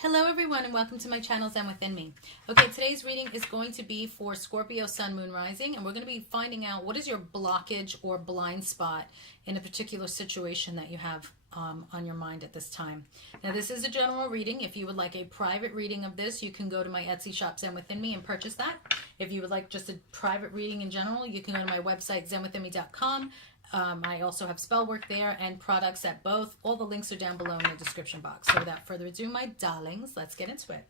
Hello everyone and welcome to my channel Zen Within Me. Okay, today's reading is going to be for Scorpio Sun, Moon, Rising, and we're going to be finding out what is your blockage or blind spot in a particular situation that you have on your mind at this time. Now this is a general reading. If you would like a private reading of this, you can go to my Etsy shop Zen Within Me and purchase that. If you would like just a private reading in general, you can go to my website zenwithinme.com. I also have spell work there and products at both. All the links are down below in the description box. So without further ado, my darlings, let's get into it.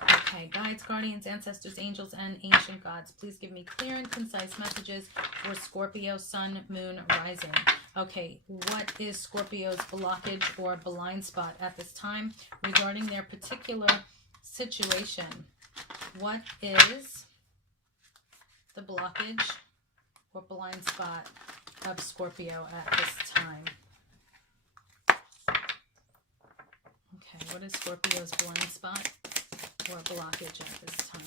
Okay, guides, guardians, ancestors, angels, and ancient gods, please give me clear and concise messages for Scorpio, Sun, Moon, Rising. Okay, what is Scorpio's blockage or blind spot at this time regarding their particular situation? What is the blockage or blind spot of Scorpio at this time? Okay, what is Scorpio's blind spot or blockage at this time?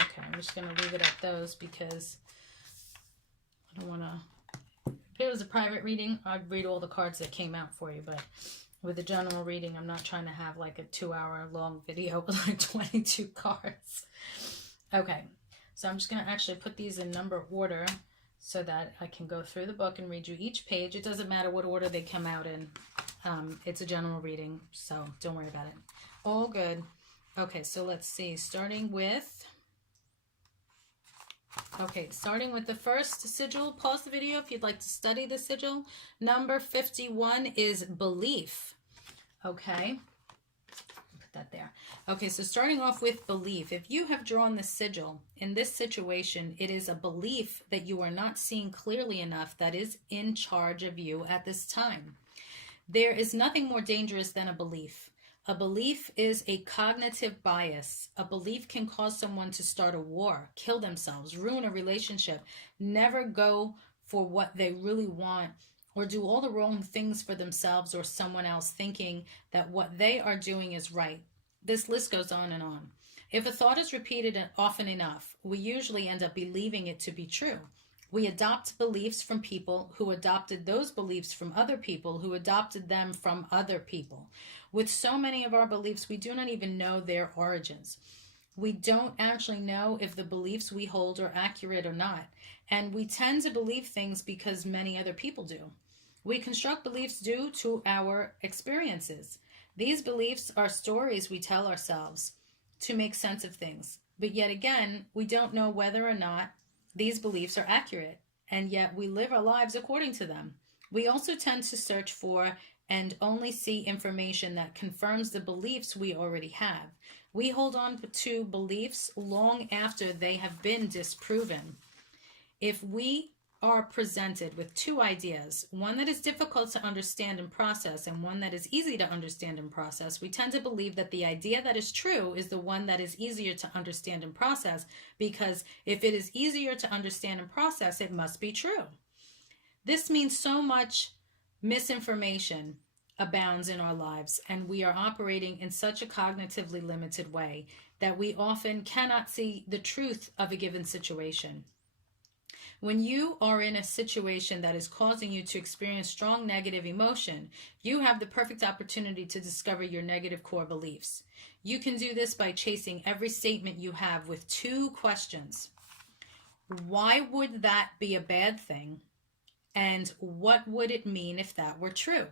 Okay, I'm just going to leave it at those because I don't want to... If it was a private reading, I'd read all the cards that came out for you, but with a general reading, I'm not trying to have like a 2-hour long video with like 22 cards. Okay, so I'm just going to actually put these in number order so that I can go through the book and read you each page. It doesn't matter what order they come out in. It's a general reading, so don't worry about it. All good. Okay, so let's see. Starting with the first sigil. Pause the video if you'd like to study the sigil. Number 51 is belief. Okay, put that there. Okay, so starting off with belief. If you have drawn the sigil in this situation, it is a belief that you are not seeing clearly enough that is in charge of you at this time. There is nothing more dangerous than a belief. A belief is a cognitive bias. A belief can cause someone to start a war, kill themselves, ruin a relationship, never go for what they really want, or do all the wrong things for themselves or someone else, thinking that what they are doing is right. This list goes on and on. If a thought is repeated often enough, we usually end up believing it to be true. We adopt beliefs from people who adopted those beliefs from other people who adopted them from other people. With so many of our beliefs, we do not even know their origins. We don't actually know if the beliefs we hold are accurate or not. And we tend to believe things because many other people do. We construct beliefs due to our experiences. These beliefs are stories we tell ourselves to make sense of things. But yet again, we don't know whether or not these beliefs are accurate, and yet we live our lives according to them. We also tend to search for and only see information that confirms the beliefs we already have. We hold on to beliefs long after they have been disproven. If we are presented with two ideas, one that is difficult to understand and process and one that is easy to understand and process, we tend to believe that the idea that is true is the one that is easier to understand and process, because if it is easier to understand and process, it must be true. This means so much misinformation abounds in our lives, and we are operating in such a cognitively limited way that we often cannot see the truth of a given situation. When you are in a situation that is causing you to experience strong negative emotion, you have the perfect opportunity to discover your negative core beliefs. You can do this by chasing every statement you have with two questions. Why would that be a bad thing? And what would it mean if that were true?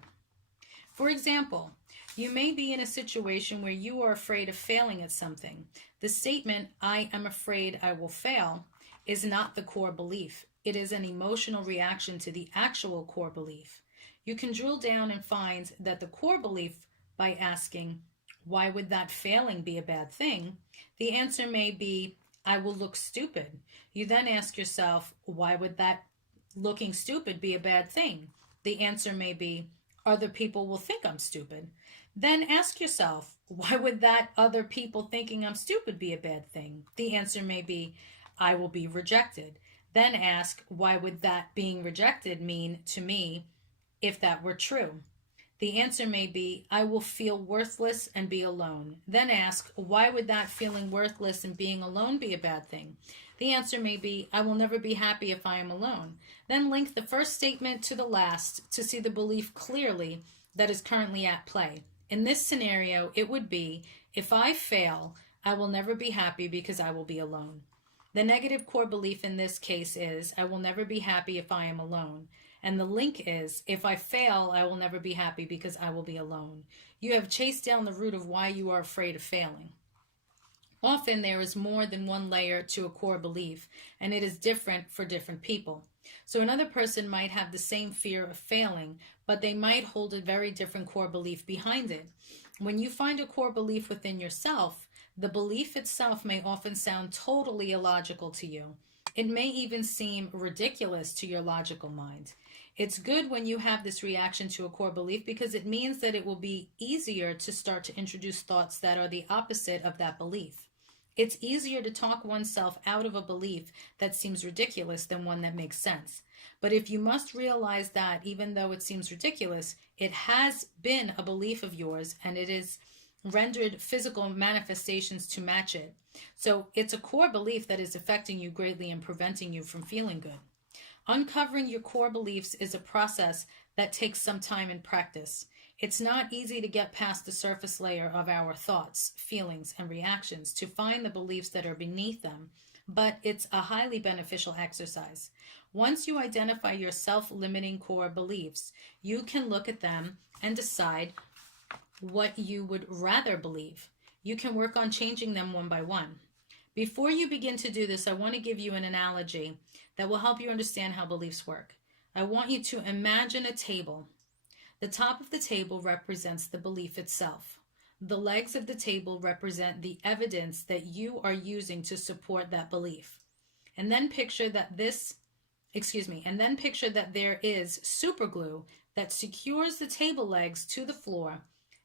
For example, you may be in a situation where you are afraid of failing at something. The statement, "I am afraid I will fail," is not the core belief. It is an emotional reaction to the actual core belief. You can drill down and find that the core belief by asking, why would that failing be a bad thing? The answer may be, I will look stupid. You then ask yourself, why would that looking stupid be a bad thing? The answer may be, other people will think I'm stupid. Then ask yourself, why would that other people thinking I'm stupid be a bad thing? The answer may be, I will be rejected. Then ask, why would that being rejected mean to me if that were true? The answer may be, I will feel worthless and be alone. Then ask, why would that feeling worthless and being alone be a bad thing? The answer may be, I will never be happy if I am alone. Then link the first statement to the last to see the belief clearly that is currently at play. In this scenario, it would be, if I fail, I will never be happy because I will be alone. The negative core belief in this case is, I will never be happy if I am alone. And the link is, if I fail, I will never be happy because I will be alone. You have chased down the root of why you are afraid of failing. Often there is more than one layer to a core belief, and it is different for different people. So another person might have the same fear of failing, but they might hold a very different core belief behind it. When you find a core belief within yourself, the belief itself may often sound totally illogical to you. It may even seem ridiculous to your logical mind. It's good when you have this reaction to a core belief because it means that it will be easier to start to introduce thoughts that are the opposite of that belief. It's easier to talk oneself out of a belief that seems ridiculous than one that makes sense. But if you must realize that even though it seems ridiculous, it has been a belief of yours and it is rendered physical manifestations to match it. So it's a core belief that is affecting you greatly and preventing you from feeling good. Uncovering your core beliefs is a process that takes some time and practice. It's not easy to get past the surface layer of our thoughts, feelings, and reactions to find the beliefs that are beneath them, but it's a highly beneficial exercise. Once you identify your self-limiting core beliefs, you can look at them and decide what you would rather believe. You can work on changing them one by one. Before you begin to do this, I want to give you an analogy that will help you understand how beliefs work. I want you to imagine a table. The top of the table represents the belief itself. The legs of the table represent the evidence that you are using to support that belief. And then picture that there is super glue that secures the table legs to the floor,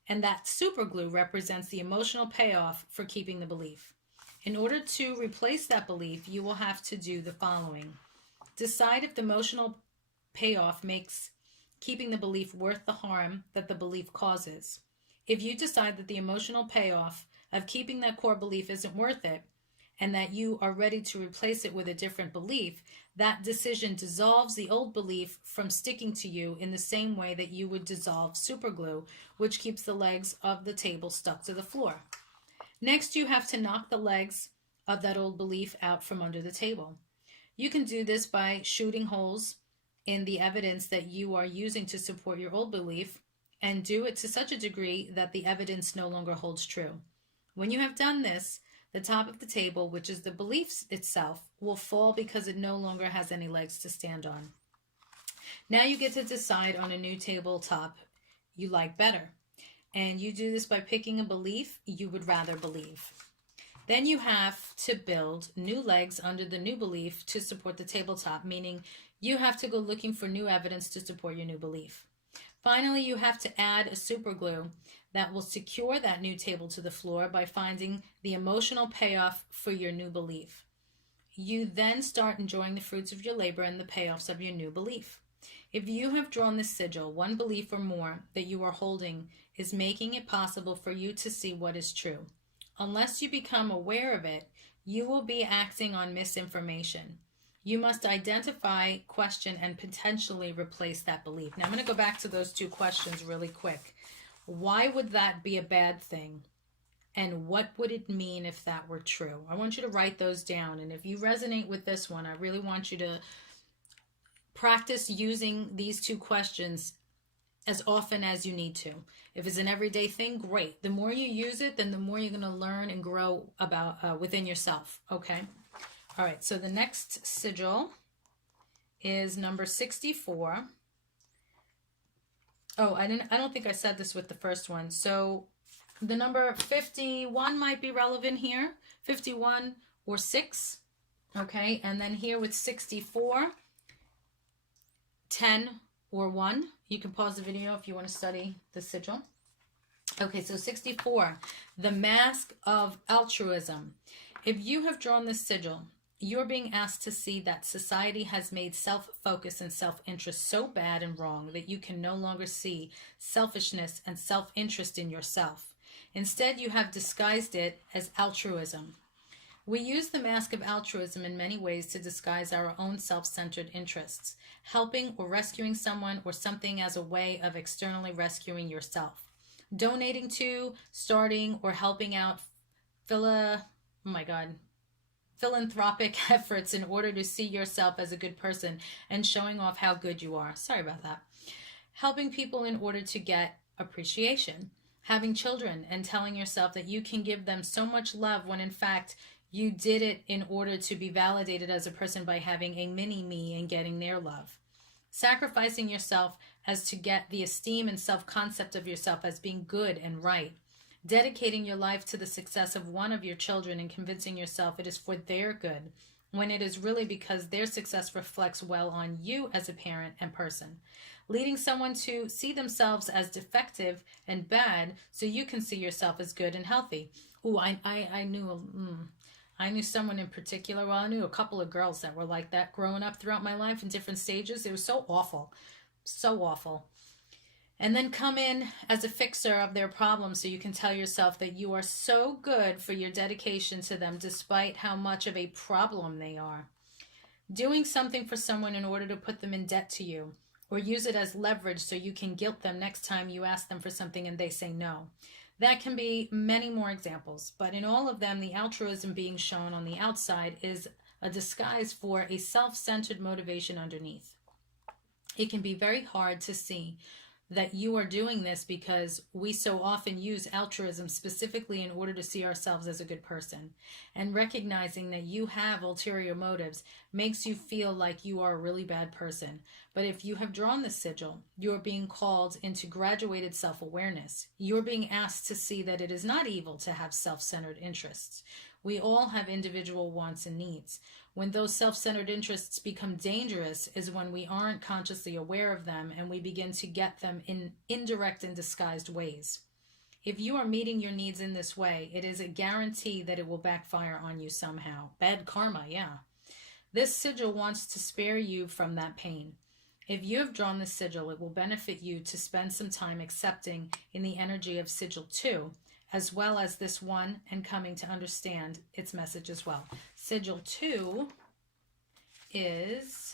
and that super glue represents the emotional payoff for keeping the belief. In order to replace that belief, you will have to do the following. Decide if the emotional payoff makes keeping the belief worth the harm that the belief causes. If you decide that the emotional payoff of keeping that core belief isn't worth it, and that you are ready to replace it with a different belief, that decision dissolves the old belief from sticking to you in the same way that you would dissolve superglue, which keeps the legs of the table stuck to the floor. Next, you have to knock the legs of that old belief out from under the table. You can do this by shooting holes in the evidence that you are using to support your old belief, and do it to such a degree that the evidence no longer holds true. When you have done this, the top of the table, which is the belief itself, will fall because it no longer has any legs to stand on. Now you get to decide on a new tabletop you like better. And you do this by picking a belief you would rather believe. Then you have to build new legs under the new belief to support the tabletop, meaning you have to go looking for new evidence to support your new belief. Finally, you have to add a super glue that will secure that new table to the floor by finding the emotional payoff for your new belief. You then start enjoying the fruits of your labor and the payoffs of your new belief. If you have drawn this sigil, one belief or more that you are holding is making it possible for you to see what is true. Unless you become aware of it, you will be acting on misinformation. You must identify, question, and potentially replace that belief. Now I'm going to go back to those two questions really quick. Why would that be a bad thing? And what would it mean if that were true? I want you to write those down. And if you resonate with this one, I really want you to practice using these two questions as often as you need to. If it's an everyday thing, great. The more you use it, then the more you're going to learn and grow about within yourself. Okay. All right. So the next sigil is number 64. Oh, I don't think I said this with the first one. So the number 51 might be relevant here. 51 or 6. Okay. And then here with 64, 10 or 1. You can pause the video if you want to study the sigil. Okay, so 64, the mask of altruism. If you have drawn this sigil, You're being asked to see that society has made self-focus and self-interest so bad and wrong that you can no longer see selfishness and self-interest in yourself. Instead, you have disguised it as altruism. We use the mask of altruism in many ways to disguise our own self-centered interests, helping or rescuing someone or something as a way of externally rescuing yourself. Donating to, starting, or helping out philanthropic efforts in order to see yourself as a good person and showing off how good you are. Sorry about that. Helping people in order to get appreciation. Having children and telling yourself that you can give them so much love when in fact you did it in order to be validated as a person by having a mini-me and getting their love. Sacrificing yourself as to get the esteem and self-concept of yourself as being good and right. Dedicating your life to the success of one of your children and convincing yourself it is for their good, when it is really because their success reflects well on you as a parent and person. Leading someone to see themselves as defective and bad so you can see yourself as good and healthy. Ooh, I knew someone in particular. Well, I knew a couple of girls that were like that growing up throughout my life in different stages. It was so awful. So awful. And then come in as a fixer of their problems so you can tell yourself that you are so good for your dedication to them despite how much of a problem they are. Doing something for someone in order to put them in debt to you, or use it as leverage so you can guilt them next time you ask them for something and they say no. That can be many more examples, but in all of them, the altruism being shown on the outside is a disguise for a self-centered motivation underneath. It can be very hard to see that you are doing this because we so often use altruism specifically in order to see ourselves as a good person. And recognizing that you have ulterior motives makes you feel like you are a really bad person. But if you have drawn the sigil, you are being called into graduated self-awareness. You're being asked to see that it is not evil to have self-centered interests. We all have individual wants and needs. When those self-centered interests become dangerous is when we aren't consciously aware of them and we begin to get them in indirect and disguised ways. If you are meeting your needs in this way, it is a guarantee that it will backfire on you somehow. Bad karma, yeah. This sigil wants to spare you from that pain. If you have drawn the sigil, it will benefit you to spend some time accepting in the energy of sigil 2, as well as this one, and coming to understand its message as well. Sigil 2 is,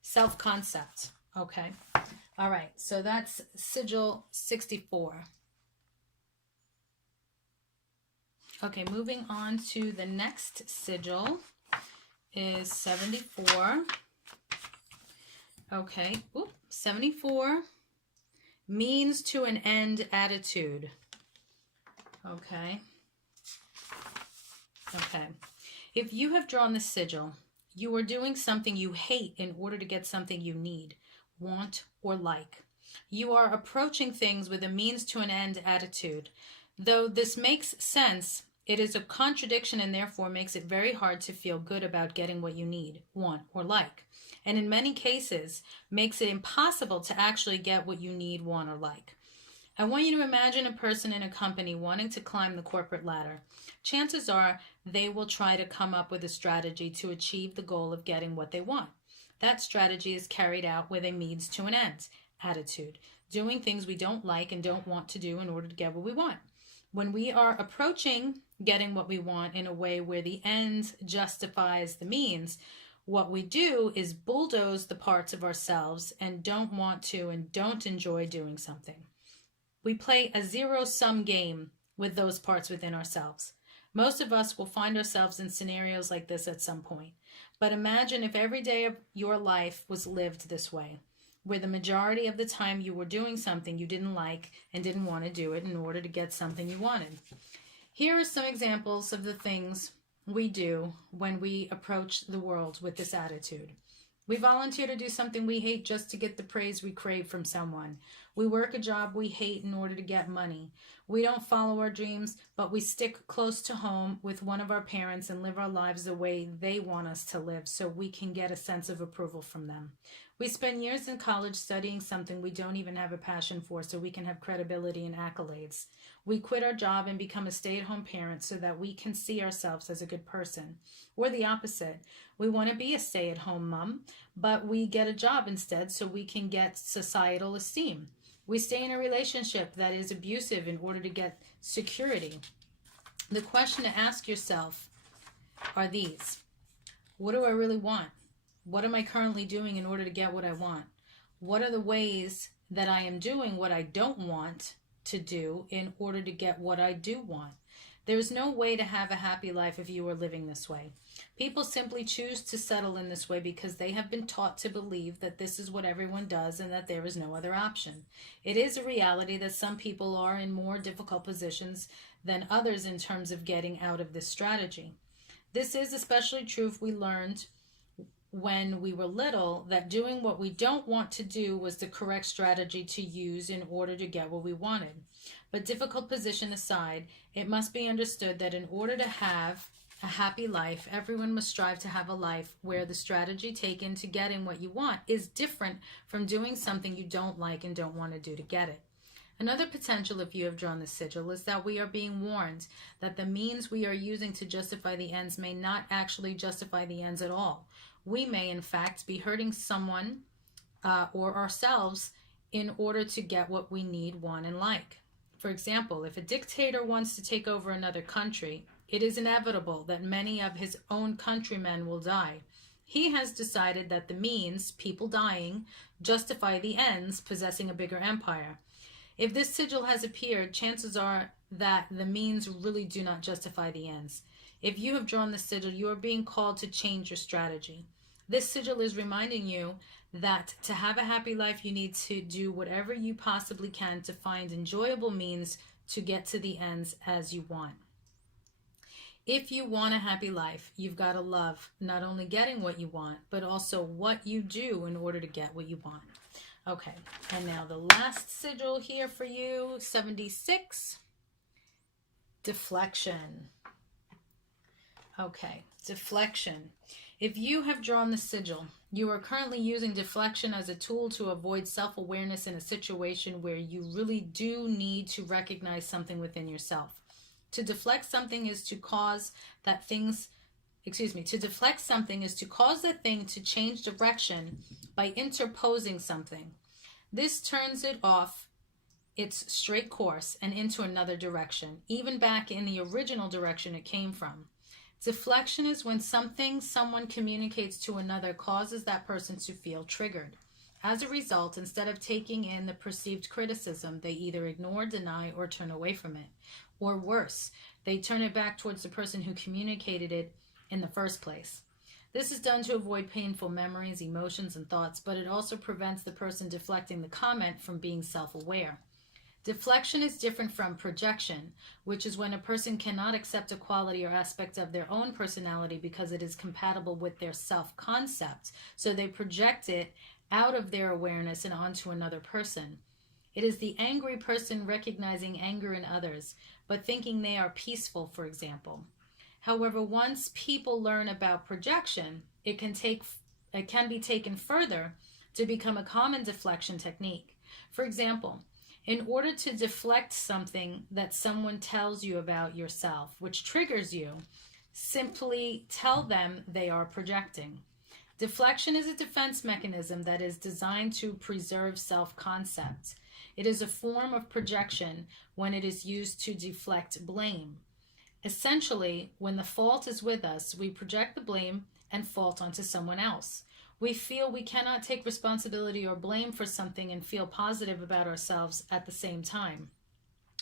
self-concept. Okay. All right. So that's sigil 64. Okay. Moving on to the next sigil is 74. Okay. 74. Means to an end attitude. Okay. If you have drawn the sigil, you are doing something you hate in order to get something you need, want, or like. You are approaching things with a means to an end attitude. Though this makes sense, it is a contradiction and therefore makes it very hard to feel good about getting what you need, want, or like. And in many cases, makes it impossible to actually get what you need, want, or like. I want you to imagine a person in a company wanting to climb the corporate ladder. Chances are they will try to come up with a strategy to achieve the goal of getting what they want. That strategy is carried out with a means to an end attitude, doing things we don't like and don't want to do in order to get what we want. When we are approaching getting what we want in a way where the end justifies the means, what we do is bulldoze the parts of ourselves and don't want to and don't enjoy doing something. We play a zero-sum game with those parts within ourselves. Most of us will find ourselves in scenarios like this at some point. But imagine if every day of your life was lived this way, where the majority of the time you were doing something you didn't like and didn't want to do it in order to get something you wanted. Here are some examples of the things we do when we approach the world with this attitude. We volunteer to do something we hate just to get the praise we crave from someone. We work a job we hate in order to get money. We don't follow our dreams, but we stick close to home with one of our parents and live our lives the way they want us to live so we can get a sense of approval from them. We spend years in college studying something we don't even have a passion for so we can have credibility and accolades. We quit our job and become a stay-at-home parent so that we can see ourselves as a good person. Or the opposite. We want to be a stay-at-home mom, but we get a job instead so we can get societal esteem. We stay in a relationship that is abusive in order to get security. The question to ask yourself are these. What do I really want? What am I currently doing in order to get what I want? What are the ways that I am doing what I don't want to do in order to get what I do want? There's no way to have a happy life if you are living this way. People simply choose to settle in this way because they have been taught to believe that this is what everyone does and that there is no other option. It is a reality that some people are in more difficult positions than others in terms of getting out of this strategy. This is especially true if we learned when we were little that doing what we don't want to do was the correct strategy to use in order to get what we wanted. But difficult position aside, it must be understood that in order to have a happy life, everyone must strive to have a life where the strategy taken to getting what you want is different from doing something you don't like and don't want to do to get it. Another potential, if you have drawn the sigil, is that we are being warned that the means we are using to justify the ends may not actually justify the ends at all. We may, in fact, be hurting someone or ourselves in order to get what we need, want, and like. For example, if a dictator wants to take over another country, it is inevitable that many of his own countrymen will die. He has decided that the means, people dying, justify the ends, possessing a bigger empire. If this sigil has appeared, chances are that the means really do not justify the ends. If you have drawn the sigil, you are being called to change your strategy. This sigil is reminding you that to have a happy life, you need to do whatever you possibly can to find enjoyable means to get to the ends as you want. If you want a happy life, you've got to love not only getting what you want, but also what you do in order to get what you want. Okay, and now the last sigil here for you, 76, deflection. Okay, deflection. If you have drawn the sigil, you are currently using deflection as a tool to avoid self-awareness in a situation where you really do need to recognize something within yourself. To deflect something is to cause that things, to deflect something is to cause the thing to change direction by interposing something. This turns it off its straight course and into another direction, even back in the original direction it came from. Deflection is when something someone communicates to another causes that person to feel triggered. As a result, instead of taking in the perceived criticism, they either ignore, deny, or turn away from it. Or worse, they turn it back towards the person who communicated it in the first place. This is done to avoid painful memories, emotions, and thoughts, but it also prevents the person deflecting the comment from being self-aware. Deflection is different from projection, which is when a person cannot accept a quality or aspect of their own personality because it is compatible with their self-concept, so they project it out of their awareness and onto another person. It is the angry person recognizing anger in others, but thinking they are peaceful, for example. However, once people learn about projection, it can be taken further to become a common deflection technique. For example, in order to deflect something that someone tells you about yourself, which triggers you, simply tell them they are projecting. Deflection is a defense mechanism that is designed to preserve self-concept. It is a form of projection when it is used to deflect blame. Essentially, when the fault is with us, we project the blame and fault onto someone else. We feel we cannot take responsibility or blame for something and feel positive about ourselves at the same time.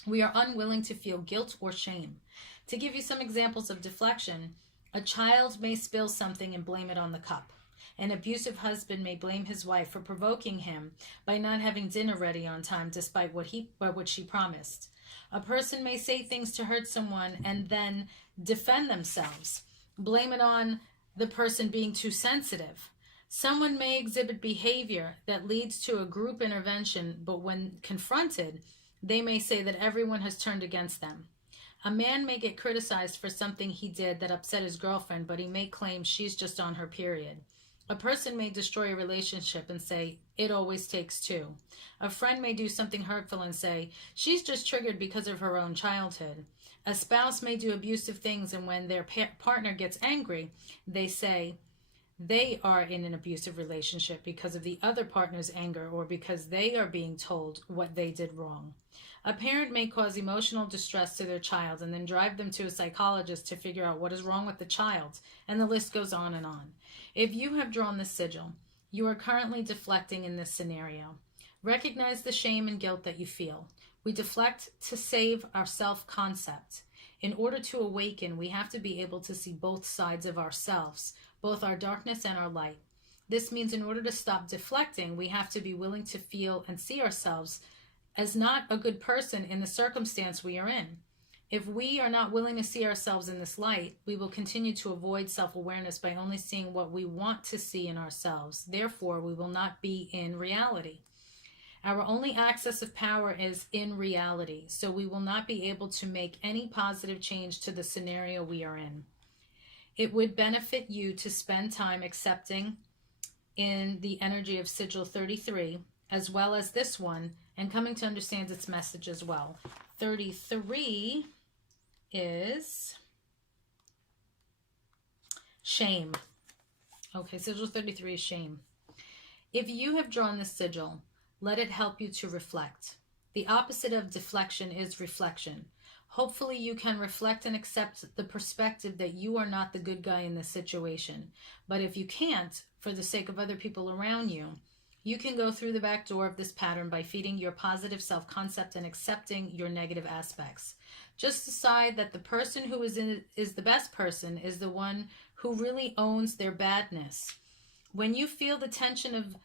We are unwilling to feel guilt or shame. To give you some examples of deflection, a child may spill something and blame it on the cup. An abusive husband may blame his wife for provoking him by not having dinner ready on time despite what she promised. A person may say things to hurt someone and then defend themselves. Blame it on the person being too sensitive. Someone may exhibit behavior that leads to a group intervention, but when confronted, they may say that everyone has turned against them. A man may get criticized for something he did that upset his girlfriend, but he may claim she's just on her period. A person may destroy a relationship and say, it always takes two. A friend may do something hurtful and say, she's just triggered because of her own childhood. A spouse may do abusive things, and when their partner gets angry, they say they are in an abusive relationship because of the other partner's anger or because they are being told what they did wrong. A parent may cause emotional distress to their child and then drive them to a psychologist to figure out what is wrong with the child, and the list goes on and on. If you have drawn the sigil, you are currently deflecting in this scenario. Recognize the shame and guilt that you feel. We deflect to save our self-concept. In order to awaken, we have to be able to see both sides of ourselves, both our darkness and our light. This means in order to stop deflecting, we have to be willing to feel and see ourselves as not a good person in the circumstance we are in. If we are not willing to see ourselves in this light, we will continue to avoid self-awareness by only seeing what we want to see in ourselves. Therefore, we will not be in reality. Our only access of power is in reality, so we will not be able to make any positive change to the scenario we are in. It would benefit you to spend time accepting in the energy of Sigil 33, as well as this one, and coming to understand its message as well. 33 is shame. Okay, Sigil 33 is shame. If you have drawn this sigil, let it help you to reflect. The opposite of deflection is reflection. Hopefully you can reflect and accept the perspective that you are not the good guy in this situation. But if you can't, for the sake of other people around you, you can go through the back door of this pattern by feeding your positive self-concept and accepting your negative aspects. Just decide that the person who is the best person is the one who really owns their badness. When you feel the tension of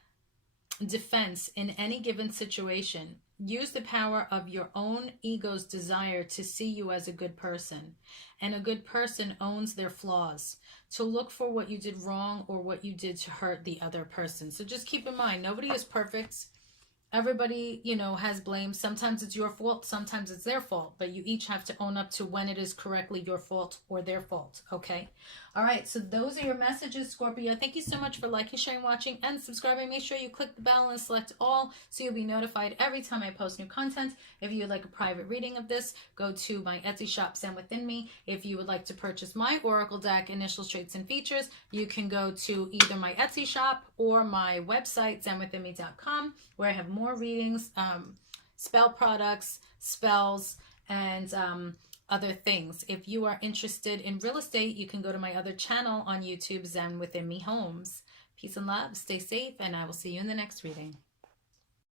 defense in any given situation, use the power of your own ego's desire to see you as a good person. And a good person owns their flaws, to look for what you did wrong or what you did to hurt the other person. So just keep in mind, nobody is perfect. Everybody, has blame. Sometimes it's your fault, sometimes it's their fault, but you each have to own up to when it is correctly your fault or their fault, okay? All right, so those are your messages, Scorpio. Thank you so much for liking, sharing, watching, and subscribing. Make sure you click the bell and select all so you'll be notified every time I post new content. If you would like a private reading of this, go to my Etsy shop, Zen Within Me. If you would like to purchase my Oracle deck, Initials, Traits, and Features, you can go to either my Etsy shop or my website, zenwithinme.com, where I have more readings, spell products, spells, and other things. If you are interested in real estate, you can go to my other channel on YouTube, Zen Within Me Homes. Peace and love, stay safe, and I will see you in the next reading.